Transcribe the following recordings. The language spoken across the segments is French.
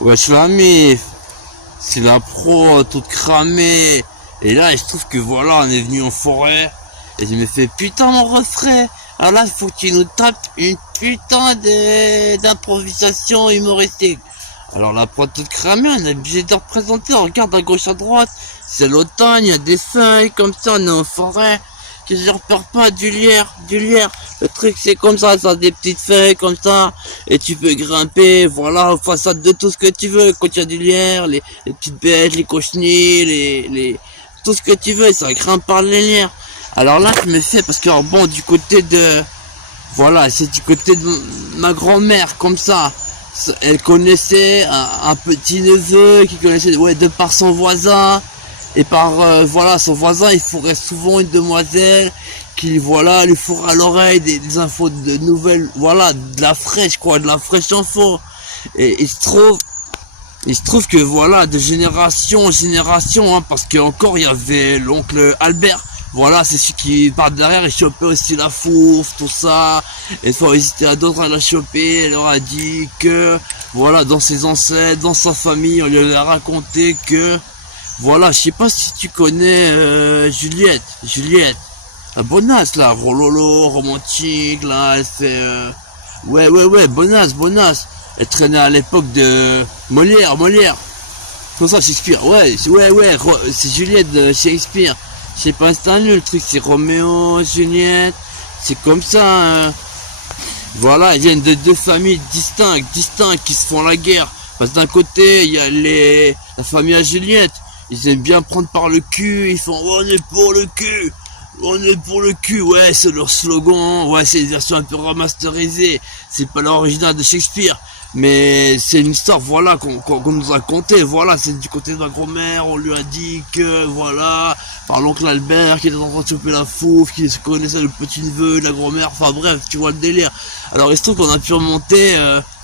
Wesh la mif, c'est la pro, toute cramée. Et là, je trouve que voilà, on est venu en forêt. Et je me fais putain mon refrain. Alors là, il faut qu'il nous tape une putain d'improvisation humoristique. Alors la pro toute cramée, on est obligé de représenter. On regarde à gauche à droite. C'est l'automne, il y a des feuilles comme ça, on est en forêt. Que je repère pas du lierre. Le truc c'est comme ça a des petites feuilles comme ça, et tu peux grimper, voilà, aux façades de tout ce que tu veux, quand il y a du lierre, les petites bêtes, les cochenilles, tout ce que tu veux, ça grimpe par les lierres. Alors là, je me fais, parce que alors, bon, du côté de, voilà, c'est du côté de ma grand-mère, comme ça, elle connaissait un petit neveu qui connaissait, ouais, de par son voisin, et par voilà, son voisin il fourrait souvent une demoiselle qui voilà lui fourrait à l'oreille des infos de nouvelles, voilà, de la fraîche quoi, de la fraîche info. Et il se trouve que voilà, de génération en génération, hein, parce que encore il y avait l'oncle Albert, voilà, c'est celui qui part derrière et chopait aussi la fourfe, tout ça. Et faut hésiter à d'autres à la choper. Elle leur a dit que voilà, dans ses ancêtres, dans sa famille, on lui avait raconté que voilà, je sais pas si tu connais Juliette, la bonasse là, rololo, romantique là, elle fait ouais, bonasse, elle traînait à l'époque de Molière, comme ça Shakespeare, ouais, c'est Juliette de Shakespeare, je sais pas, c'est un nul le truc, c'est Roméo, Juliette, c'est comme ça, voilà, ils viennent de deux familles distinctes qui se font la guerre, parce que d'un côté il y a la famille à Juliette. Ils aiment bien prendre par le cul, ils font oh, on est pour le cul, ouais, c'est leur slogan, ouais, c'est une version un peu remasterisée, c'est pas l'original de Shakespeare, mais c'est une histoire, voilà, qu'on nous a conté, voilà, c'est du côté de ma grand-mère, on lui a dit que, voilà, par l'oncle Albert, qui était en train de choper la fouffe, qui se connaissait le petit neveu de la grand-mère, enfin bref, tu vois le délire. Alors il se trouve qu'on a pu remonter,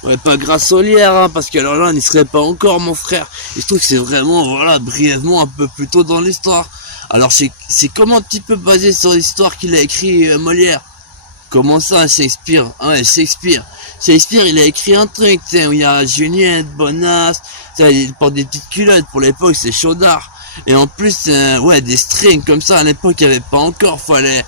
ouais, pas grâce au lierre, hein, parce que alors là, on n'y serait pas encore, mon frère. Il se trouve que c'est vraiment, voilà, brièvement, un peu plus tôt dans l'histoire. Alors c'est comment un petit peu basé sur l'histoire qu'il a écrit Molière. Comment ça, Shakespeare? Ah ouais, Shakespeare, il a écrit un truc, tu sais, où il y a Juliette, Bonasse, tu sais, il porte des petites culottes, pour l'époque, c'est chaudard. Et en plus, ouais, des strings comme ça, à l'époque, il n'y avait pas encore, fallait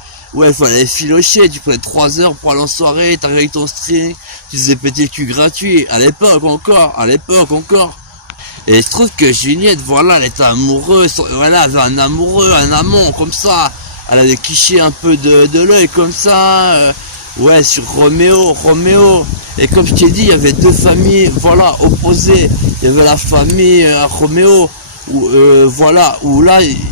filocher, tu prenais 3 heures pour aller en soirée, t'arrivais avec ton string, tu faisais péter le cul gratuit, à l'époque encore. Et je trouve que Juliette, voilà, elle était amoureuse, voilà, elle avait un amoureux, un amant, comme ça, elle avait quiché un peu de l'œil, comme ça, ouais, sur Roméo, et comme je t'ai dit, il y avait deux familles, voilà, opposées, il y avait la famille Roméo, où là,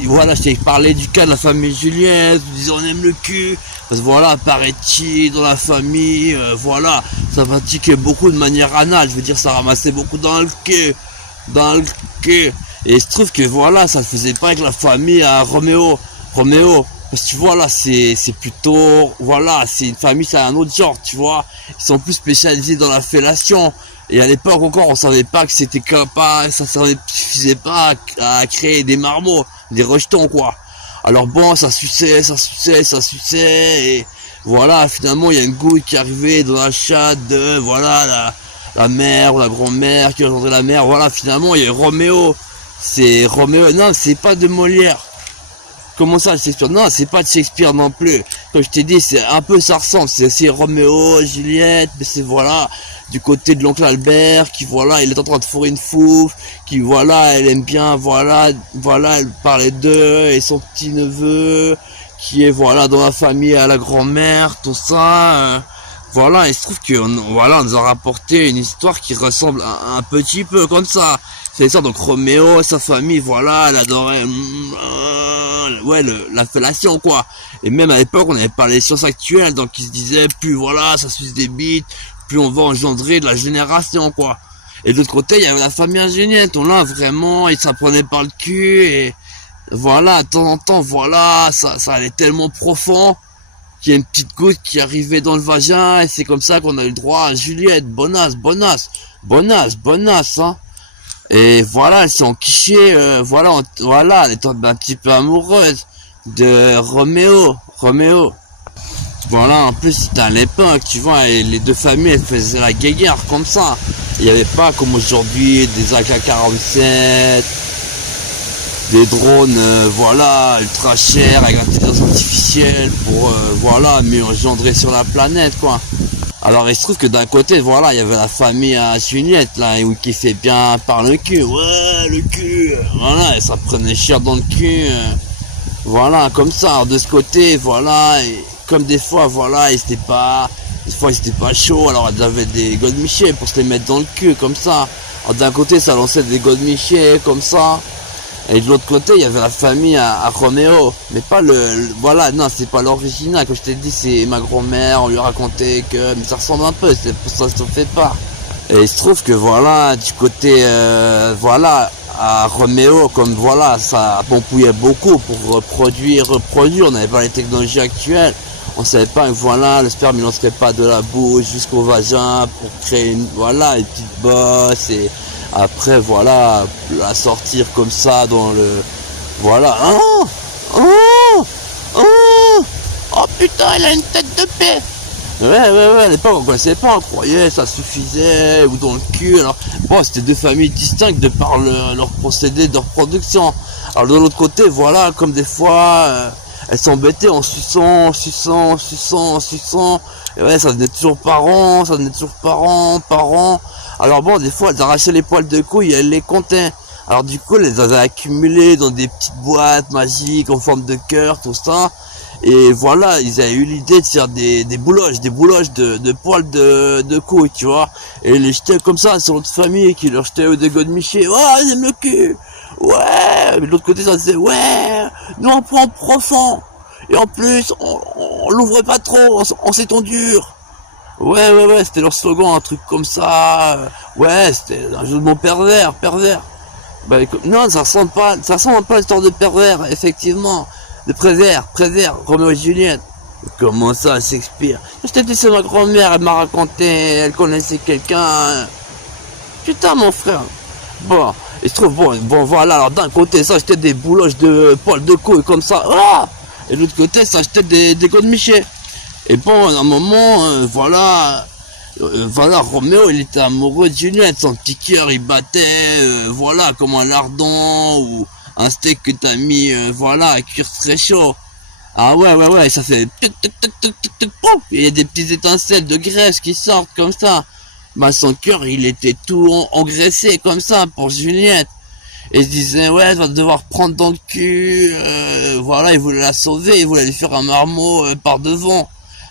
voilà, je t'ai parlé du cas de la famille Juliette, où ils disaient on aime le cul, parce que voilà, paraît-il, dans la famille, voilà, ça pratiquait beaucoup de manière anale, je veux dire, ça ramassait beaucoup dans le cul, et il se trouve que voilà, ça ne faisait pas avec la famille à Roméo, parce que tu vois là, c'est plutôt, voilà, c'est une famille, c'est un autre genre, tu vois, ils sont plus spécialisés dans la fellation. Et à l'époque encore, on savait pas que c'était capable, ça suffisait pas à créer des marmots, des rejetons quoi. Alors bon, ça suçait, et voilà, finalement il y a une goutte qui arrivait dans la chatte de, voilà, la mère ou la grand-mère qui engendrait la mère, voilà, finalement il y a Roméo. C'est Roméo, non, c'est pas de Molière. Comment ça, Shakespeare? Non, c'est pas de Shakespeare non plus. Comme je t'ai dit, c'est un peu, ça ressemble. C'est Roméo, Juliette, mais c'est voilà, du côté de l'oncle Albert, qui voilà, il est en train de fourrer une fouffe, qui voilà, elle aime bien, voilà, elle parlait d'eux, et son petit neveu, qui est voilà, dans la famille à la grand-mère, tout ça, voilà, il se trouve que voilà, on nous a rapporté une histoire qui ressemble un petit peu comme ça. C'est ça, donc Roméo, sa famille, voilà, elle adorait, ouais, la fellation, quoi. Et même à l'époque, on n'avait pas les sciences actuelles, donc ils se disaient, plus voilà, ça suce des bites, plus on va engendrer de la génération, quoi. Et de l'autre côté, il y avait la famille ingéniette, on l'a vraiment, ils s'apprenaient par le cul, et voilà, de temps en temps, voilà, ça allait tellement profond, qu'il y a une petite goutte qui arrivait dans le vagin, et c'est comme ça qu'on a eu le droit à Juliette, bonasse, hein. Et voilà, elles sont quichées, voilà, elle est un petit peu amoureuse de Roméo. Voilà, en plus c'était à l'époque, tu vois, et les deux familles elles faisaient la guéguerre comme ça. Il n'y avait pas comme aujourd'hui des AK-47, des drones, voilà, ultra chers avec l'intelligence artificielle pour, voilà, mieux engendrer sur la planète, quoi. Alors il se trouve que d'un côté, voilà, il y avait la famille à Juliette, là, qui fait bien par le cul, ouais, le cul, voilà, et ça prenait cher dans le cul, voilà, comme ça. Alors de ce côté, voilà, et comme des fois, voilà, ils étaient pas chaud, alors elles avaient des godemichés pour se les mettre dans le cul, comme ça. Alors d'un côté, ça lançait des godemichés, comme ça. Et de l'autre côté, il y avait la famille à Roméo. Mais pas voilà, non, c'est pas l'original. Comme je t'ai dit, c'est ma grand-mère, on lui racontait que... Mais ça ressemble un peu, c'est pour ça que ça se fait pas. Et il se trouve que voilà, du côté, voilà, à Roméo, comme voilà, ça pompouillait beaucoup pour reproduire. On n'avait pas les technologies actuelles. On savait pas que voilà, le sperme il lancerait pas de la bouche jusqu'au vagin pour créer voilà, une petite bosse et après voilà, la sortir comme ça dans le... Voilà. Oh, oh, oh, oh putain, elle a une tête de paix. Ouais, à l'époque on connaissait pas, on croyait ça suffisait, ou dans le cul. Alors, bon, c'était deux familles distinctes de par leur procédé de reproduction. Alors de l'autre côté, voilà, comme des fois... elles s'embêtaient en suçant. Et ouais, ça venait toujours par an. Alors bon, des fois, elles arrachaient les poils de couille et elles les comptaient. Alors du coup, elles les avaient accumulées dans des petites boîtes magiques en forme de cœur, tout ça. Et voilà, ils avaient eu l'idée de faire des bouloches de poils de couilles, tu vois. Et les jetaient comme ça sur l'autre famille qui leur jetait des godemichés. Oh, j'aime le cul. Ouais, mais de l'autre côté, ça disait, ouais, nous on prend profond. Et en plus, on l'ouvre pas trop, on s'étend dur. Ouais, c'était leur slogan, un truc comme ça. Ouais, c'était un jeu de mots pervers. Bah, non, ça ressemble pas à l'histoire de pervers, effectivement. De prévert, Roméo et Juliette. Comment ça, Shakespeare? Je t'ai dit, c'est ma grand-mère, elle m'a raconté, elle connaissait quelqu'un. Putain, mon frère. Bon, il se trouve, bon, voilà, alors d'un côté, ça achetait des bouloches de poils de couilles comme ça, ah, et de l'autre côté, ça achetait des godemichés. Et bon, à un moment, voilà, Roméo, il était amoureux de Juliette, son petit cœur, il battait, voilà, comme un lardon, ou un steak que t'as mis, voilà, à cuire très chaud. Ah ouais, ça fait... Il y a des petites étincelles de graisse qui sortent comme ça. Bah son cœur il était tout engraissé comme ça pour Juliette. Et il se disait ouais tu vas devoir prendre dans le cul. Voilà, il voulait la sauver, il voulait lui faire un marmot par devant.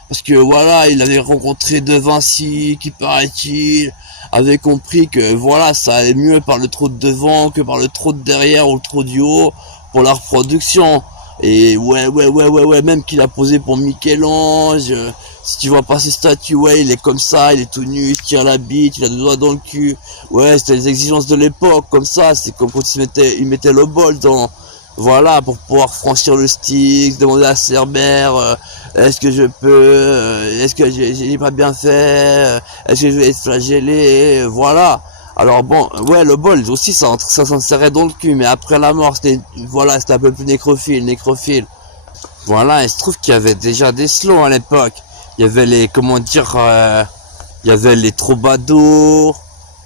Parce que voilà, il avait rencontré De Vinci qui paraît-il avait compris que voilà ça allait mieux par le trou de devant que par le trou de derrière ou le trou du haut pour la reproduction. Et ouais, même qu'il a posé pour Michel-Ange. Si tu vois pas ses statues, ouais, il est comme ça, il est tout nu, il tire la bite, il a deux doigts dans le cul. Ouais, c'était les exigences de l'époque, comme ça, c'est comme quand il mettait le bol dans, voilà, pour pouvoir franchir le Styx, demander à Cerbère, est-ce que je peux, est-ce que j'ai pas bien fait, est-ce que je vais être flagellé, voilà. Alors bon, ouais, le bol aussi, ça s'insérait dans le cul, mais après la mort, c'était un peu plus nécrophile. Voilà, il se trouve qu'il y avait déjà des slows à l'époque. Il y avait les, comment dire, il y avait les troubadours,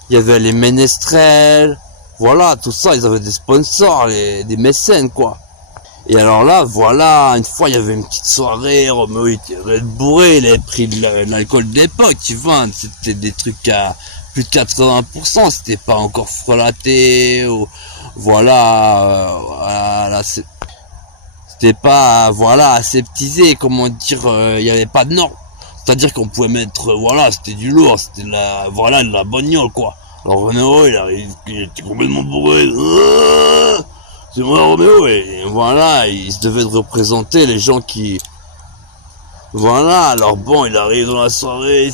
il y avait les ménestrels, voilà, tout ça, ils avaient des sponsors, des mécènes, quoi. Et alors là, voilà, une fois, il y avait une petite soirée, Roméo, il était bourré, il avait pris de l'alcool de l'époque, tu vois, c'était des trucs à plus de 80%, c'était pas encore frelaté, ou, voilà, c'était pas, voilà, aseptisé, comment dire, il y avait pas de normes. C'est-à-dire qu'on pouvait mettre, voilà, c'était du lourd, c'était de la bagnole, quoi. Alors Roméo, il était complètement bourré. C'est moi Roméo, et voilà, il se devait de représenter les gens qui... Voilà, alors bon, il arrive dans la soirée,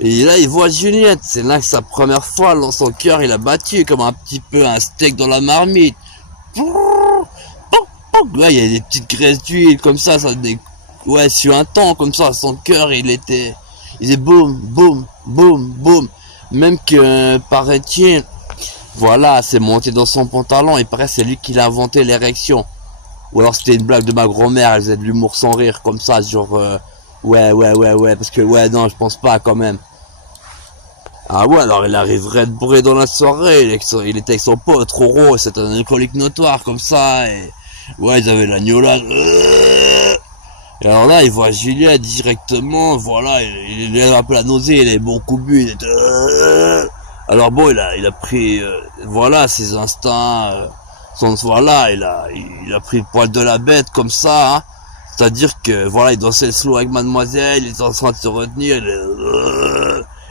et là, il voit Juliette. C'est là que sa première fois, dans son cœur, il a battu comme un petit peu un steak dans la marmite. Là, il y a des petites graisses d'huile comme ça, ouais, sur un temps comme ça, son cœur, il faisait boum. Même que, paraît-il, voilà, c'est monté dans son pantalon, il paraît c'est lui qui l'a inventé l'érection. Ou alors c'était une blague de ma grand-mère, elle faisait de l'humour sans rire, comme ça, genre, ouais, parce que, ouais, non, je pense pas, quand même. Ah ouais, alors il arriverait de bourré dans la soirée, il était avec son pote, Roro, c'était un alcoolique notoire, comme ça, et, ouais, ils avaient la gnolade, et alors là, il voit Juliette directement, voilà, il a un peu la nausée, il avait bon coup bu, il était, alors bon, il a pris, voilà, ses instincts, voilà, il a pris le poil de la bête, comme ça, hein. C'est-à-dire que, voilà, il dansait le slow avec mademoiselle, il était en train de se retenir,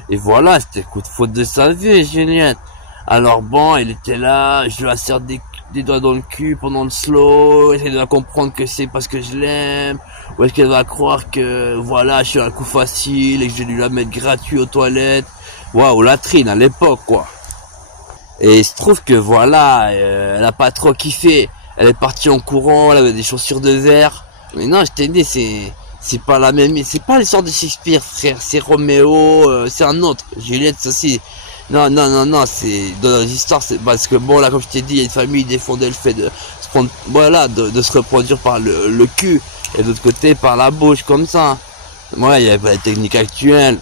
et voilà, c'était coup de faute de sa vie, Juliette. Alors bon, il était là, je lui assère des doigts dans le cul pendant le slow, j'essaie de la comprendre que c'est parce que je l'aime, ou est-ce qu'elle va croire que, voilà, je suis un coup facile et que je vais lui la mettre gratuit aux toilettes, ouais, aux latrines à l'époque, quoi. Et il se trouve que, voilà, elle a pas trop kiffé, elle est partie en courant, elle avait des chaussures de verre, mais non, je t'ai dit, c'est pas la même, c'est pas l'histoire de Shakespeare, frère, c'est Roméo, c'est un autre, Juliette, ça c'est, non, c'est, dans les histoires, c'est parce que bon, là, comme je t'ai dit, il y a une famille qui défendait le fait de se prendre, voilà, de se reproduire par le cul, et de l'autre côté, par la bouche, comme ça. Ouais, il y avait pas les techniques actuelles.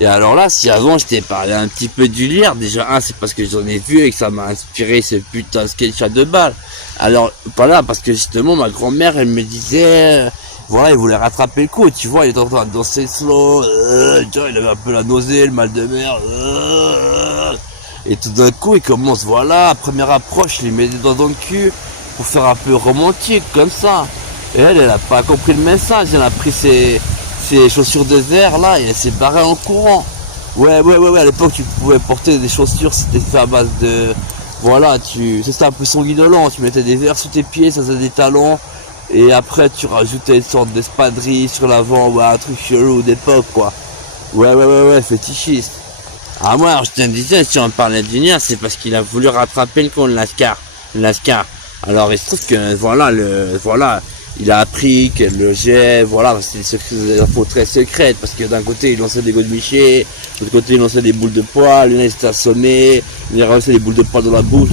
Et alors là, si avant je t'ai parlé un petit peu du lire, déjà c'est parce que j'en ai vu et que ça m'a inspiré ce putain de sketch à 2 balles. Alors, voilà, parce que justement, ma grand-mère, elle me disait, voilà, il voulait rattraper le coup, tu vois, il était en train de danser slow, tu vois, il avait un peu la nausée, le mal de mer, et tout d'un coup, il commence, voilà, première approche, il met des doigts dans le cul, pour faire un peu romantique, comme ça. Et elle a pas compris le message, elle a pris ses chaussures de verre là et elle s'est barrée en courant. Ouais, à l'époque tu pouvais porter des chaussures, c'était fait à base de, voilà, c'était un peu son guidolant, tu mettais des verres sous tes pieds, ça faisait des talons, et après tu rajoutais une sorte d'espadrille sur l'avant, ouais, un truc chelou d'époque, quoi. Ouais, fétichiste. Ah moi, alors je te disais, si on parlait de Junior, c'est parce qu'il a voulu rattraper le con de Lascar. Alors il se trouve que, voilà, il a appris qu'elle le jet, voilà, c'est des infos très secrètes, parce que d'un côté il lançait des godemichés, de l'autre côté il lançait des boules de poil, il s'était assommé, il lançait des boules de poil dans la bouche,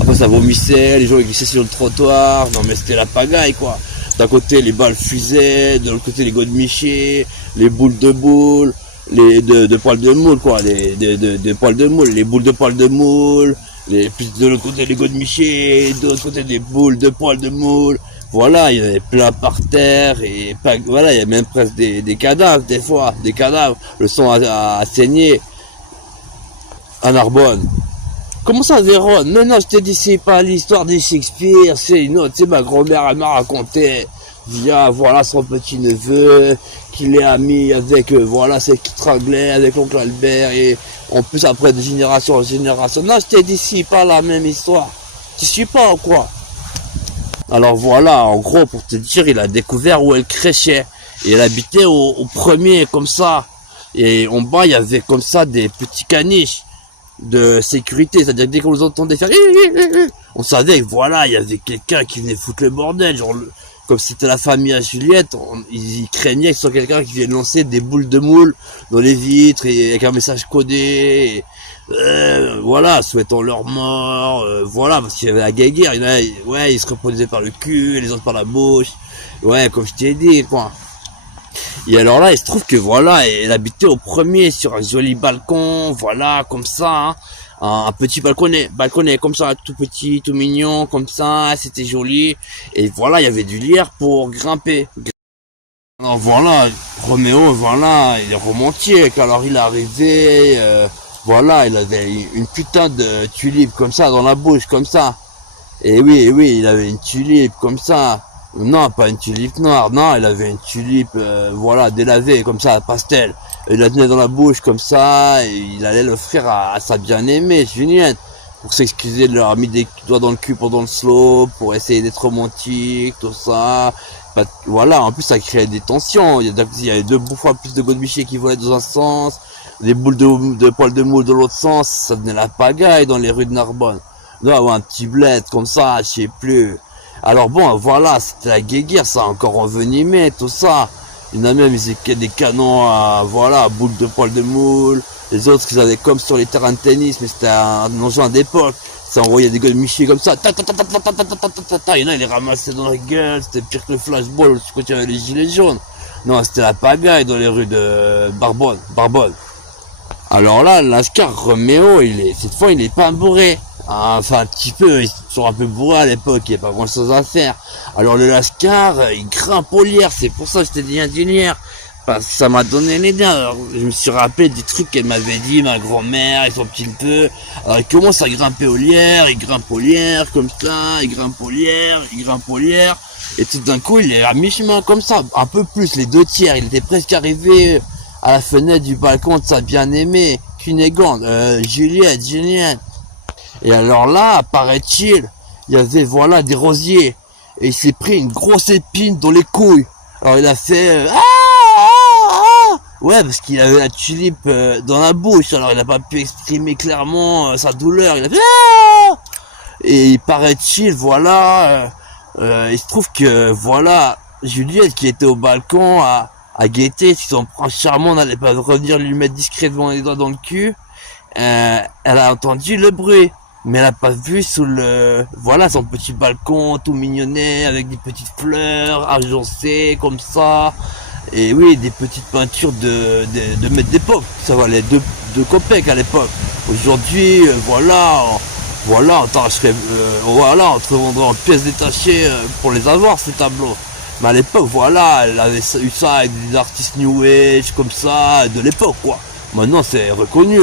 après ça vomissait, les gens ils glissaient sur le trottoir, non mais c'était la pagaille, quoi. D'un côté les balles fusaient, de l'autre côté les godemichés, les boules de boules, de poils de moule, quoi, de poils de moule, les boules de poils de moule, puis de l'autre côté les godemichés, de l'autre côté des boules de poils de moule. Voilà, il y avait plein par terre, et pas, voilà, il y a même presque des cadavres, des fois, des cadavres. Le sang a saigné à Narbonne. Comment ça, Véron? Non, je t'ai dit, c'est pas l'histoire de Shakespeare, c'est une autre, c'est ma grand-mère, elle m'a raconté, via, voilà, son petit-neveu, qu'il est ami avec, voilà, celle qui tranglait, avec l'oncle Albert, et en plus, après, de génération en génération. Non, je t'ai dit, c'est pas la même histoire. Tu suis pas ou quoi? Alors voilà, en gros, pour te dire, il a découvert où elle crêchait. Et elle habitait au premier, comme ça. Et en bas, il y avait comme ça des petits caniches de sécurité. C'est-à-dire que dès qu'on les entendait faire, on savait que voilà, il y avait quelqu'un qui venait foutre le bordel. Genre, comme c'était la famille à Juliette, ils craignaient que ce soit quelqu'un qui vienne lancer des boules de moule dans les vitres et avec un message codé. Voilà, souhaitant leur mort, voilà, parce qu'il y avait la guéguerre, ouais, ils se reproduisaient par le cul, les autres par la bouche, ouais, comme je t'ai dit, quoi. Et alors là, il se trouve que voilà, elle habitait au premier sur un joli balcon, voilà, comme ça, hein, un petit balconnet, comme ça, tout petit, tout mignon, comme ça, c'était joli, et voilà, il y avait du lierre pour grimper. Alors voilà, Roméo, voilà, il est romantique, alors il est arrivé, voilà, il avait une putain de tulipe comme ça dans la bouche, comme ça. Et oui, il avait une tulipe comme ça. Non, pas une tulipe noire, non, il avait une tulipe, voilà, délavée, comme ça, pastel. Il la tenait dans la bouche comme ça, et il allait l'offrir à sa bien-aimée, Juliette, pour s'excuser de leur avoir mis des doigts dans le cul pendant le slow, pour essayer d'être romantique, tout ça. Voilà, en plus ça créait des tensions, il y avait 2 fois plus de godemichés qui volaient dans un sens, des boules de poils de moule de l'autre sens, ça venait la pagaille dans les rues de Narbonne. On doit avoir un petit bled comme ça, je sais plus. Alors bon, voilà, c'était la guéguerre, ça a encore envenimé, tout ça. Il y en a même, ils étaient des canons à, voilà, boules de poils de moule, Les autres, ils avaient comme sur les terrains de tennis, mais c'était un engin d'époque. Ça envoyait des gueules michées comme ça. Il y en a, ils les ramassaient dans la gueule. C'était pire que le flashball quand il y avait les gilets jaunes. Non, c'était la pagaille dans les rues de Barbonne. Alors là, Lascar Romeo, cette fois, il est pas bourré. Enfin, un petit peu, il est toujours un peu bourré à l'époque, il n'y a pas grand chose à faire. Alors le Lascar, il grimpe aux lières, c'est pour ça que je t'ai dit indilière. Parce que ça m'a donné l'idée. Alors, je me suis rappelé des trucs qu'elle m'avait dit, ma grand-mère, et son petit peu. Alors, il commence à grimper aux lières, il grimpe aux lières, comme ça, il grimpe aux lières, il grimpe aux lières. Et tout d'un coup, il est à mi-chemin, comme ça, un peu plus, les 2/3. Il était presque arrivé à la fenêtre du balcon de sa bien-aimée, Cunégante, Juliette. Et alors là, apparaît-il, il y avait, voilà, des rosiers. Et il s'est pris une grosse épine dans les couilles. Alors, il a fait, ouais, parce qu'il avait la tulipe dans la bouche, alors il n'a pas pu exprimer clairement sa douleur. Il a fait ah. Et il paraît-il, voilà, il se trouve que, voilà, Juliette qui était au balcon à guetter si son prince charmant n'allait pas revenir lui mettre discrètement les doigts dans le cul, elle a entendu le bruit. Mais elle a pas vu sous voilà, son petit balcon tout mignonnet avec des petites fleurs agencées comme ça. Et oui, des petites peintures de mètres d'époque. Ça valait 2 copecs à l'époque. Aujourd'hui, voilà, on t'arracherait, voilà, on te vendrait en pièces détachées pour les avoir, ces tableaux. Mais à l'époque, voilà, elle avait eu ça avec des artistes New Age, comme ça, de l'époque, quoi. Maintenant, c'est reconnu.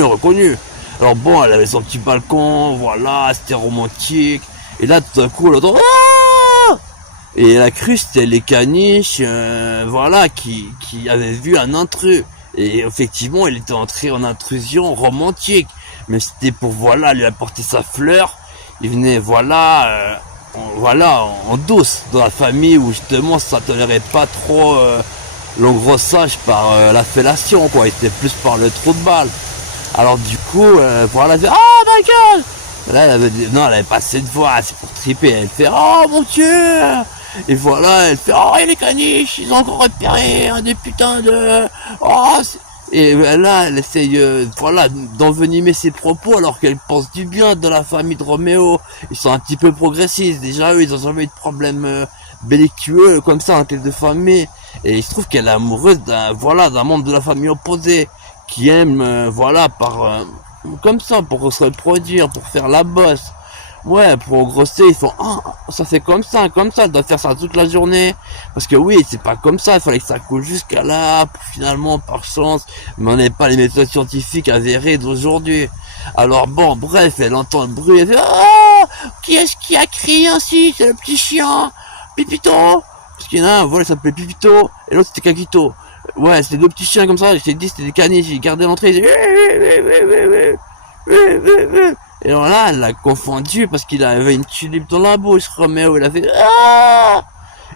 Alors bon, elle avait son petit balcon, voilà, c'était romantique. Et là, tout d'un coup, elle entend ah. Et elle a cru c'était les caniches, voilà, qui avaient vu un intrus. Et effectivement, il était entré en intrusion romantique. Mais c'était pour, voilà, lui apporter sa fleur. Il venait, voilà, en douce, dans la famille où justement ça tolérait pas trop l'engrossage par la fellation, quoi. Il était plus par le trou de balle. Alors du coup, voilà, elle fait oh my god. Là, elle avait dit, non, elle avait pas assez de voix, c'est pour triper. Elle fait oh mon dieu. Et voilà, elle fait oh, et les caniches, ils ont encore repéré des putains de oh. Et là, elle essaye, voilà, d'envenimer ses propos alors qu'elle pense du bien de la famille de Roméo. Ils sont un petit peu progressistes. Déjà, eux, ils ont jamais eu de problème bellictueux comme ça en tête de famille. Et il se trouve qu'elle est amoureuse d'un membre de la famille opposée qui aime, voilà, comme ça, pour se reproduire, pour faire la bosse. Ouais, pour engrosser, ils font, ça fait comme ça, elle doit faire ça toute la journée. Parce que oui, c'est pas comme ça, il fallait que ça coule jusqu'à là, finalement, par chance. Mais on n'est pas les méthodes scientifiques avérées d'aujourd'hui. Alors bon, bref, elle entend le bruit, elle fait, qui est-ce qui a crié ainsi? C'est le petit chien, Pipito. Parce qu'il y en a un, voilà, il s'appelait Pipito, et l'autre c'était Kakito. Ouais, c'était 2 petits chiens comme ça, je t'ai dit, c'était des caniches, ils gardaient l'entrée, ils disaient... Et alors là, elle l'a confondu parce qu'il avait une tulipe dans la bouche, Roméo, il a fait ah.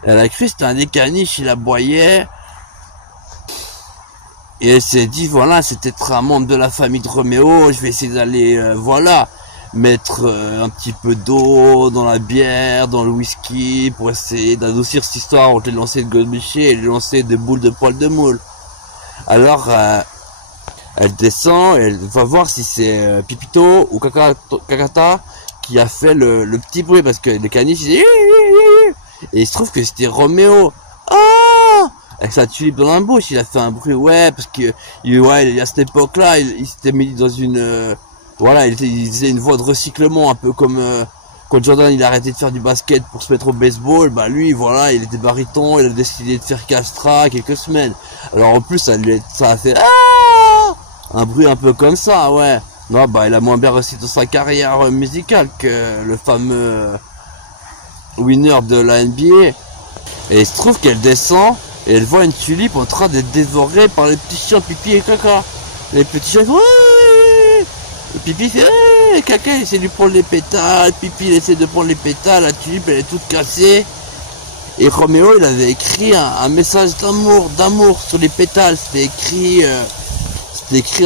Elle a cru que c'était un des caniches, il aboyait. Et elle s'est dit, voilà, c'était un membre de la famille de Roméo, je vais essayer d'aller, voilà, mettre un petit peu d'eau dans la bière, dans le whisky, pour essayer d'adoucir cette histoire entre les lancers de goldmiché et les lancers de boules de poils de moule. Alors, elle descend et elle va voir si c'est Pipito ou Kakata qui a fait le petit bruit, parce que les caniches ils disaient et il se trouve que c'était Roméo. Avec sa tulipe dans la bouche, il a fait un bruit, ouais, parce que ouais, à cette époque-là, il s'était mis dans une voilà, il faisait une voix de recyclement, un peu comme quand Jordan il a arrêté de faire du basket pour se mettre au baseball, bah lui, voilà, il était baryton, il a décidé de faire Castra quelques semaines. Alors en plus, ça a fait un bruit un peu comme ça, ouais. Non, bah il a moins bien réussi dans sa carrière musicale que le fameux winner de la NBA. Et il se trouve qu'elle descend et elle voit une tulipe en train d'être dévorée par les petits chiens Pipi et Caca. Les petits chiens font et Pipi fait Caca il essaie de prendre les pétales, Pipi il essaie de prendre les pétales, la tulipe elle est toute cassée. Et Roméo il avait écrit un message d'amour sur les pétales. C'était écrit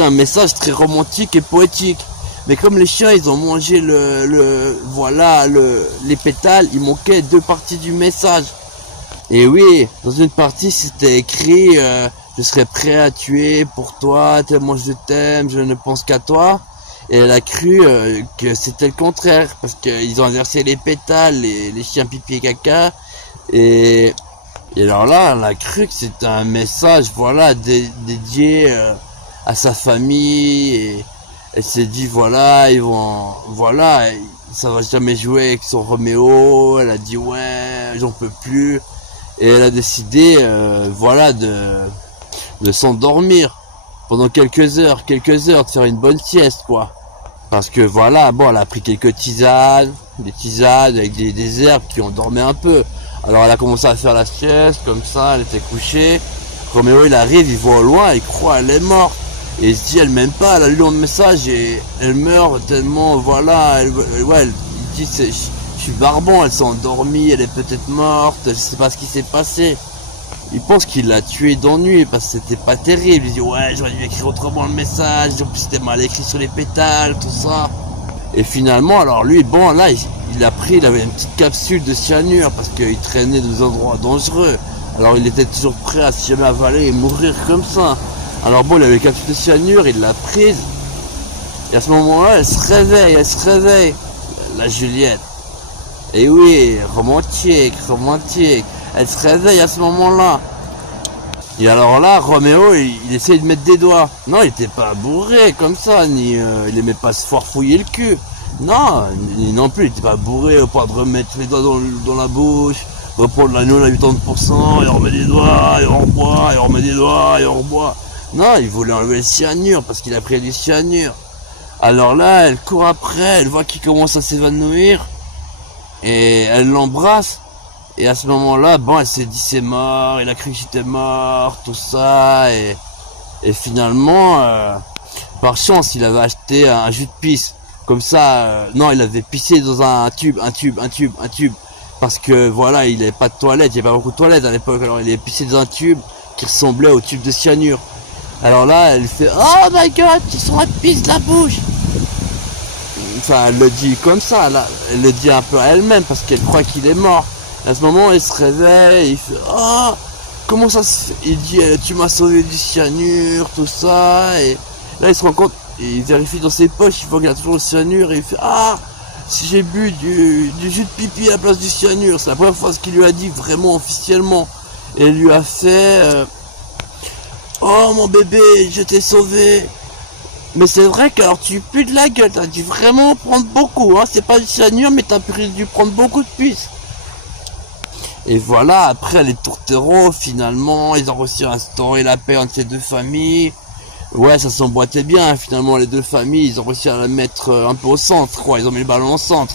un message très romantique et poétique. Mais comme les chiens ils ont mangé les pétales, il manquait 2 parties du message. Et oui, dans une partie c'était écrit je serais prêt à tuer pour toi, tellement je t'aime, je ne pense qu'à toi. Et elle a cru que c'était le contraire, parce qu'ils ont inversé les pétales, les chiens pipi et caca. Et, et alors là, elle a cru que c'était un message, voilà, dédié à sa famille. Et elle s'est dit, voilà, ils vont, voilà, ça va jamais jouer avec son Roméo. Elle a dit, ouais, j'en peux plus. Et elle a décidé, voilà, de s'endormir pendant quelques heures, de faire une bonne sieste, quoi. Parce que voilà, bon, elle a pris quelques tisanes, des tisanes avec des herbes qui ont dormi un peu. Alors elle a commencé à faire la sieste, comme ça, elle était couchée. Roméo, il arrive, il voit au loin, il croit elle est morte. Et il se dit, elle m'aime pas, elle a lu le message et elle meurt tellement, voilà, il dit, je suis barbon, elle s'est endormie, elle est peut-être morte, je sais pas ce qui s'est passé. Il pense qu'il l'a tué d'ennui parce que c'était pas terrible. Il dit ouais, j'aurais dû écrire autrement le message, en plus c'était mal écrit sur les pétales, tout ça. Et finalement, alors lui, bon là, il avait une petite capsule de cyanure parce qu'il traînait dans des endroits dangereux. Alors il était toujours prêt à se jamais avaler et mourir comme ça. Alors bon, il avait une capsule de cyanure, il l'a prise. Et à ce moment-là, elle se réveille, la Juliette. Et oui, romantique. Elle se réveille à ce moment-là. Et alors là, Roméo, il essaye de mettre des doigts. Non, il était pas bourré comme ça, ni il aimait pas se farfouiller le cul. Non, non plus, il était pas bourré au point de remettre les doigts dans la bouche, reprendre l'agneau à 80%, et on remet des doigts, et on reboit, et on remet des doigts, et on reboit. Non, il voulait enlever le cyanure, parce qu'il a pris du cyanure. Alors là, elle court après, elle voit qu'il commence à s'évanouir, et elle l'embrasse. Et à ce moment-là, bon, elle s'est dit c'est mort, il a cru que j'étais mort, tout ça, et finalement, par chance, il avait acheté un jus de pisse. Comme ça, non, il avait pissé dans un tube, parce que voilà, il n'avait pas de toilette, il n'y avait pas beaucoup de toilettes à l'époque, alors il avait pissé dans un tube qui ressemblait au tube de cyanure. Alors là, elle fait oh my god, tu sens la pisse de la bouche. Enfin, elle le dit comme ça, là, elle le dit un peu à elle-même parce qu'elle croit qu'il est mort. À ce moment, il se réveille, il fait oh, comment ça se fait? Il dit tu m'as sauvé du cyanure, tout ça. Et là, il se rend compte, il vérifie dans ses poches, il voit qu'il a toujours le cyanure. Et il fait ah, si j'ai bu du jus de pipi à la place du cyanure. C'est la première fois qu'il lui a dit vraiment officiellement. Et il lui a fait oh mon bébé, je t'ai sauvé. Mais c'est vrai que alors tu pues de la gueule, t'as dû vraiment prendre beaucoup, hein. C'est pas du cyanure, mais t'as dû prendre beaucoup de pisse. Et voilà, après les tourtereaux, finalement, ils ont réussi à instaurer la paix entre ces deux familles. Ouais, ça s'emboîtait bien, finalement, les deux familles, ils ont réussi à la mettre un peu au centre, quoi. Ils ont mis le ballon au centre.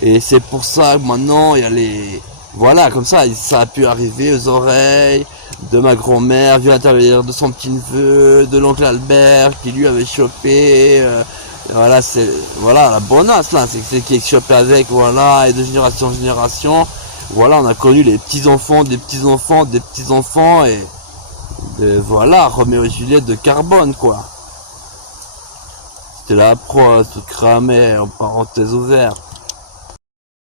Et c'est pour ça que maintenant, il y a les... Voilà, comme ça a pu arriver aux oreilles de ma grand-mère, via l'intérieur de son petit-neveu, de l'oncle Albert, qui lui avait chopé... voilà, c'est... Voilà, la bonasse, là, c'est qui est chopé avec, voilà, et de génération en génération... Voilà, on a connu les petits-enfants, des petits-enfants, des petits-enfants, et voilà, Roméo et Juliette de Carbone, quoi. C'était la proie, tout cramé, en parenthèse ouverte.